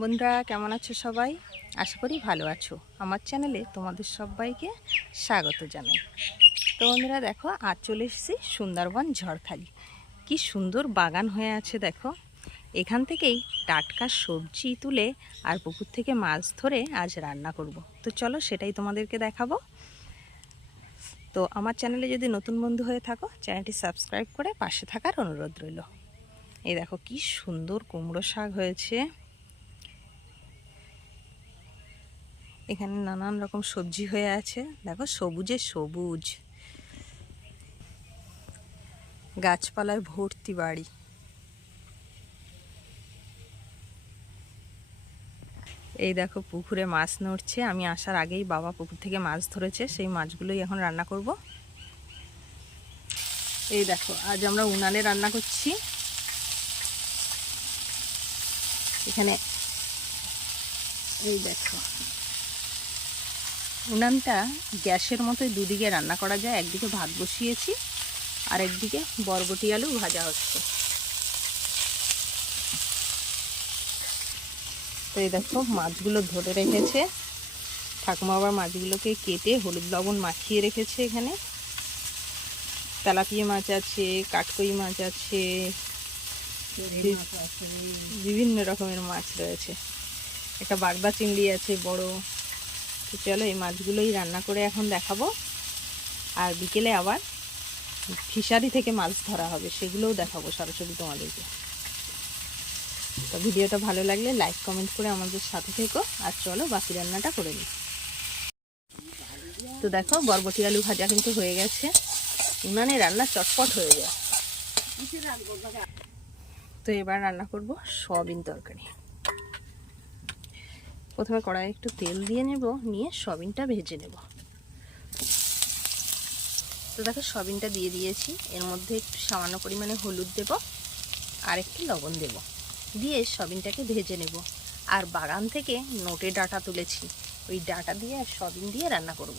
বন্ধুরা, কেমন আছো সবাই? আশা করি ভালো আছো। আমার চ্যানেলে তোমাদের সবাইকে স্বাগত জানাই। তো বন্ধুরা, দেখো, আজ চলে এসেছি সুন্দরবন ঝড়খালি। কি সুন্দর বাগান হয়ে আছে, দেখো। এখান থেকেই টাটকা সবজি তুলে আর পুকুর থেকে মাছ ধরে আজ রান্না করব। তো চলো, সেটাই তোমাদেরকে দেখাবো। তো আমার চ্যানেলে যদি নতুন বন্ধু হয়ে থাকো, চ্যানেলটি সাবস্ক্রাইব করে পাশে থাকার অনুরোধ রইল। এই দেখো, কি সুন্দর কুমড়ো শাক হয়েছে। এখানে নানান রকম সবজি হয়ে আছে। দেখো, সবুজে সবুজ। গাছপালায় ভর্তি বাড়ি। এই দেখো, পুকুরে মাছ নড়ছে। আমি আসার আগেই বাবা পুকুর থেকে মাছ ধরেছে। সেই মাছগুলোই এখন রান্না করব। এই দেখো, আজ আমরা উনানে রান্না করছি। এখানে এই দেখো উনানটা গ্যাসের মতোই দুদিকে রান্না করা যায়। একদিকে ভাত বসিয়েছি আর একদিকে বরবটি আলু ভাজা হচ্ছে। তো এই দেখো মাছগুলো ধরে রেখেছে। ঠাকুমা আবার মাছগুলোকে কেটে হলুদ লবণ মাখিয়ে রেখেছে এখানে। তেলাপিয়া মাছ আছে কাঠকই মাছ আছে বিভিন্ন রকমের মাছ রয়েছে। একটা বাগদা চিংড়ি আছে বড়। তো চলো এই মাছগুলোই রান্না করে এখন দেখাবো। আর বিকেলে আবার ফিশারি থেকে মাছ ধরা হবে, সেগুলোও দেখাবো সরাসরি তোমাদেরকে। তো ভিডিওটা ভালো লাগলে লাইক, কমেন্ট করে আমাদের সাথে থেকো। আর চলো বাকি রান্নাটা করে নিই। তো দেখো, বরবটি আলু ভাজা কিন্তু হয়ে গেছে। উনানে রান্না চটপট হয়ে যায়। তো এবার রান্না করব সয়াবিন তরকারি। প্রথমে কড়াই একটু তেল দিয়ে নেব, নিয়ে সবিনটা ভেজে নেব। তো দেখো সবিনটা দিয়ে দিয়েছি। এর মধ্যে একটু সামান্য পরিমাণে হলুদ দেব আর একটু লবণ দেব। দিয়ে সবিনটাকে ভেজে নেব। আর বাগান থেকে নোটে ডাটা তুলেছি। ওই ডাটা দিয়ে আর সবিন দিয়ে রান্না করব।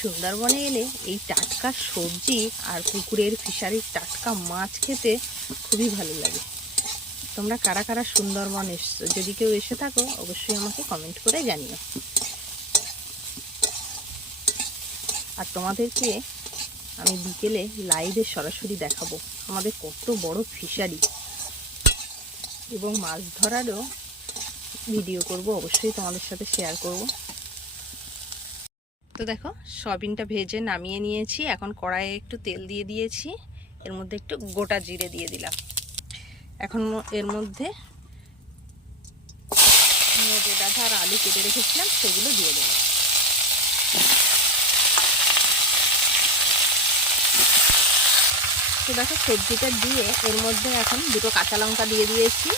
সুন্দরবনে এলে এই টাটকা সবজি আর পুকুরের ফিশারির টাটকা মাছ খেতে খুবই ভালো লাগে। তোমরা কারা কারা সুন্দরবন এসছো? যদি কেউ এসে থাকো, অবশ্যই আমাকে কমেন্ট করে জানিও। আর তোমাদেরকে আমি বিকেলে লাইভে সরাসরি দেখাবো আমাদের কত বড় ফিশারি। এবং মাছ ধরারও ভিডিও করব, অবশ্যই তোমাদের সাথে শেয়ার করব। তো দেখো, সয়াবিনটা ভেজে নামিয়ে নিয়েছি। এখন কড়াইয়ে একটু তেল দিয়ে দিয়েছি। এর মধ্যে একটু গোটা জিরে দিয়ে দিলাম। এখন এর মধ্যে আর আলু কেটে রেখেছিলাম, সেগুলো দিয়ে দেবো। তো দেখো, সবজিটা দিয়ে এর মধ্যে এখন দুটো কাঁচা লঙ্কা দিয়ে দিয়েছি।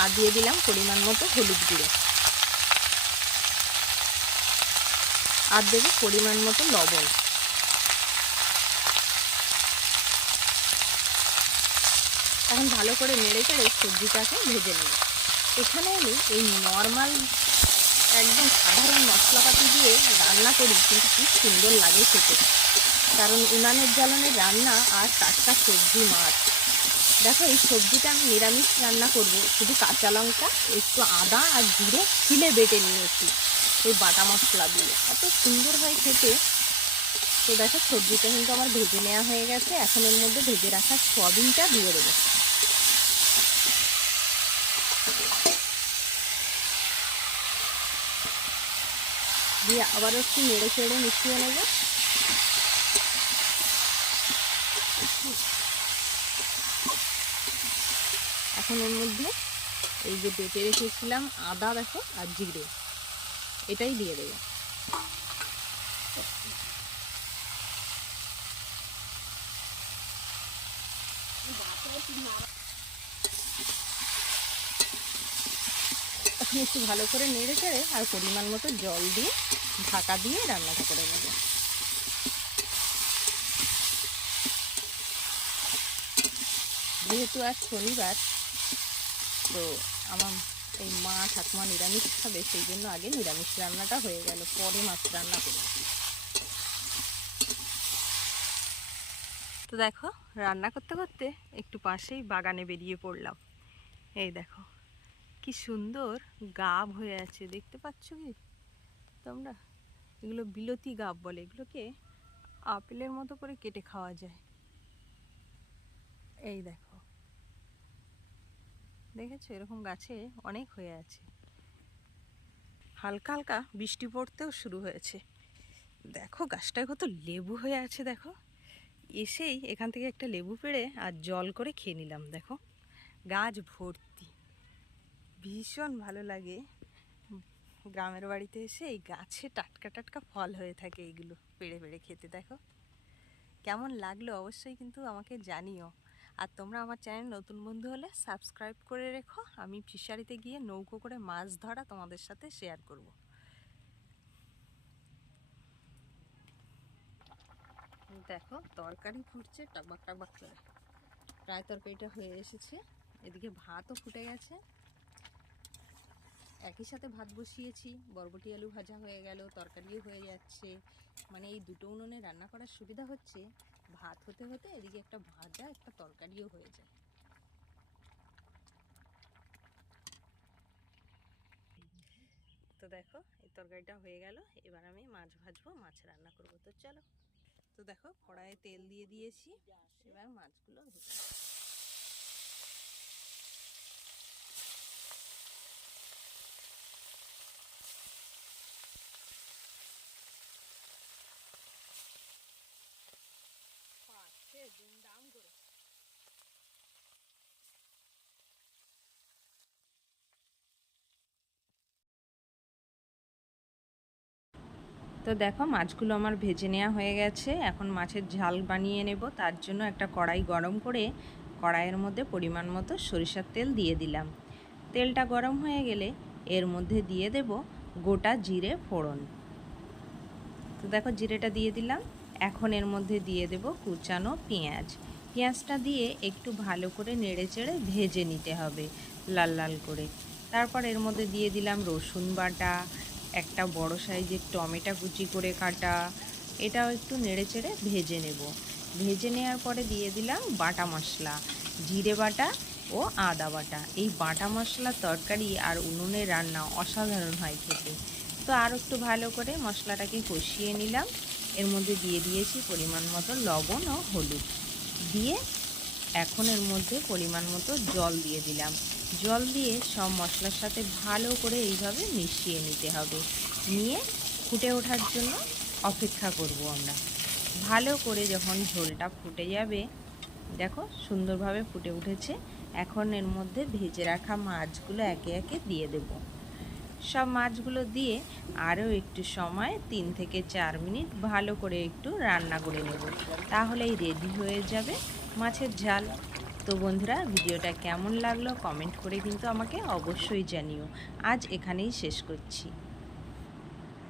আর দিয়ে দিলাম পরিমাণ মতো হলুদ গুঁড়ো। আর দেবো পরিমাণ মতো লবণ। এখন ভালো করে নেড়ে চেড়ে সবজিটাকে ভেজে নেব। এখানে আমি এই নর্মাল একদম সাধারণ মশলাপাতি দিয়ে রান্না করি, কিন্তু খুব সুন্দর লাগে খেতে। কারণ উনানের জ্বালানে রান্না আর টাটকা সবজি মাছ। দেখো, এই সবজিটা আমি নিরামিষ রান্না করব। শুধু কাঁচা লঙ্কা, একটু আদা আর জিরে ছিলে বেটে নিয়েছি। এই বাটা মশলা দিয়ে এত সুন্দর হয় খেতে। তো দেখো, সবজিটা কিন্তু আমার ভেজে নেওয়া হয়ে গেছে। এখন এর মধ্যে ভেজে রাখা সয়াবিনটা দিয়ে দেবো। দিয়ে আবার একটু নেড়ে চেড়ে মিশিয়ে নেব। এখন এর মধ্যে এই যে বেটে রেখেছিলাম আদা, দেখো, আর জিরে। এটাই দিয়ে দেবো। একটু ভালো করে নেড়ে চেড়ে আর পরিমাণ মতো জল দিয়ে, ঢাকা দিয়ে রান্নাটা করে নেব। যেহেতু আজ শনিবার, তো আমার এই মা ঠাকুমা নিরামিষ খাবে, সেই জন্য আগে নিরামিষ রান্নাটা হয়ে গেল। পরে মাছ রান্না করব। তো তো দেখো, রান্না করতে করতে একটু পাশেই বাগানে বেরিয়ে পড়লাম। এই দেখো, কি সুন্দর গাব হয়ে আছে, দেখতে পাচ্ছ কি? তোমরা, এগুলো বিলতি গাব বলে, এগুলোকে আপেলের মতো করে কেটে খাওয়া যায়। এই দেখো দেখেছ? এরকম গাছে অনেক হয়ে আছে। হালকা হালকা বৃষ্টি পড়তেও শুরু হয়েছে। দেখো গাছটায় কত লেবু হয়ে আছে, দেখো। এসেই এখান থেকে একটা লেবু পেড়ে আর জল করে খেয়ে নিলাম, দেখো। গাছ ভর্তি। ভীষণ ভালো লাগে। গ্রামের বাড়িতে এসে এই গাছে টাটকা টাটকা ফল হয়ে থাকে এইগুলো, পেড়ে পেড়ে খেতে, দেখো। কেমন লাগল অবশ্যই কিন্তু আমাকে জানিও। আর তোমরা আমার চ্যানেল নতুন বন্ধু হলে সাবস্ক্রাইব করে রেখো। আমি ফিশারিতে গিয়ে নৌকো করে মাছ ধরা তোমাদের সাথে শেয়ার করব। দেখো, তরকারি ফুটছে টাকবাক টাকবাক করে। প্রায় তরকারিটা হয়ে এসেছে। এদিকে ভাতও ফুটে গেছে। একই সাথে ভাত বসিয়েছি। বরবটি আলু ভাজা হয়ে গেল, তরকারিও হয়ে যাচ্ছে। মানে এই দুটো উনুনে রান্না করার সুবিধা হচ্ছে ভাত হতে হতে এদিকে একটা ভাজা, একটা তরকারিও হয়ে যায়। তো দেখো, এই তরকারিটা হয়ে গেল। এবার আমি মাছ ভাজবো, মাছ রান্না করব। তো চলো। তো দেখো, কড়াইয়ে তেল দিয়ে দিয়েছি। এবার মাছগুলো ভেজে তো দেখো, মাছগুলো আমার ভেজে নেওয়া হয়ে গেছে। এখন মাছের ঝাল বানিয়ে নেব। তার জন্য একটা কড়াই গরম করে কড়াইয়ের মধ্যে পরিমাণ মতো সরিষার তেল দিয়ে দিলাম। তেলটা গরম হয়ে গেলে এর মধ্যে দিয়ে দেব গোটা জিরে ফোড়ন। তো দেখো, জিরেটা দিয়ে দিলাম। এখন এর মধ্যে দিয়ে দেব কুচানো পেঁয়াজ। পেঁয়াজটা দিয়ে একটু ভালো করে নেড়ে চেড়ে ভেজে নিতে হবে লাল লাল করে। তারপর এর মধ্যে দিয়ে দিলাম রসুন বাটা একটা বড় সাইজের টমেটো কুচি করে কাটা, এটাও একটু নেড়ে চেড়ে ভেজে নেব। ভেজে নেওয়ার পরে দিয়ে দিলাম বাটা মশলা, জিরে বাটা ও আদা বাটা। এই বাটা মশলা তরকারি আর উনুনে রান্না অসাধারণ হয় খেতে। তো আর একটু ভালো করে মশলাটাকে কষিয়ে নিলাম। এর মধ্যে দিয়ে দিয়েছি পরিমাণ মতো লবণ ও হলুদ। দিয়ে এখন এর মধ্যে পরিমাণ মতো জল দিয়ে দিলাম। জল দিয়ে সব মশলার সাথে ভালো করে এইভাবে মিশিয়ে নিতে হবে। নিয়ে ফুটে ওঠার জন্য অপেক্ষা করব আমরা। ভালো করে যখন ঝোলটা ফুটে যাবে, দেখো সুন্দরভাবে ফুটে উঠেছে। এখন এর মধ্যে ভেজে রাখা মাছগুলো একে একে দিয়ে দেব। সব মাছগুলো দিয়ে আরও একটু সময়, তিন থেকে চার মিনিট ভালো করে একটু রান্না করে নেব। তাহলেই রেডি হয়ে যাবে। মাছের ঝাল। তো বন্ধুরা, ভিডিওটা কেমন লাগল কমেন্ট করে কিন্তু আমাকে অবশ্যই জানিও। আজ এখানেই শেষ করছি।